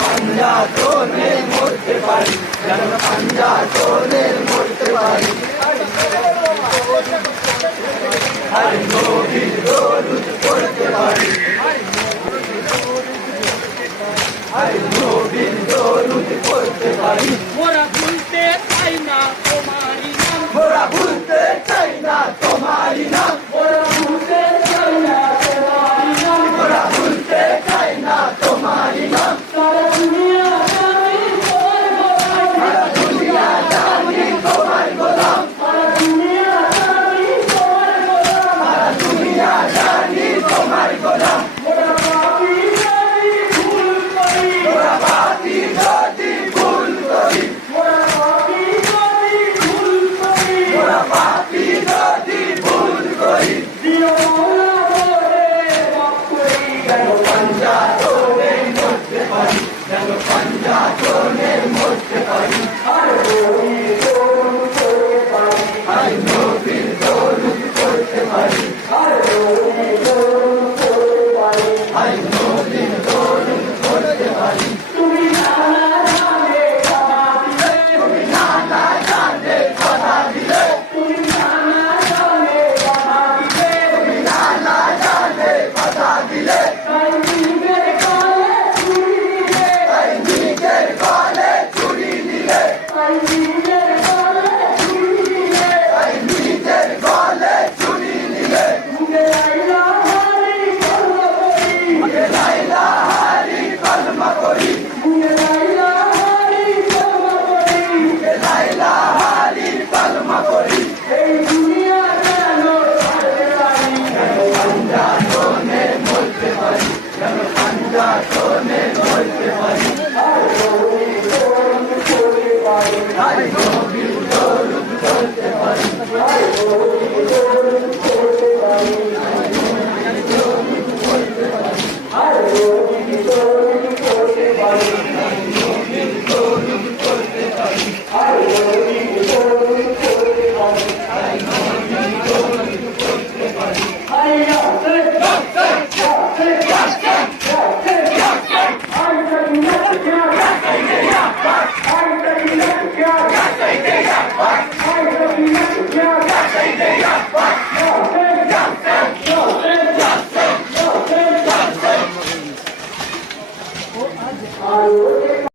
পাঞ্জা তোরে মরতে পারি যেন পাঞ্জা তোরে মরতে পারি আর নবী দরুদ পড়তে পারি আর নবী দরুদ পড়তে পারি মোরা ভুলতে চাই না তোমার Hi.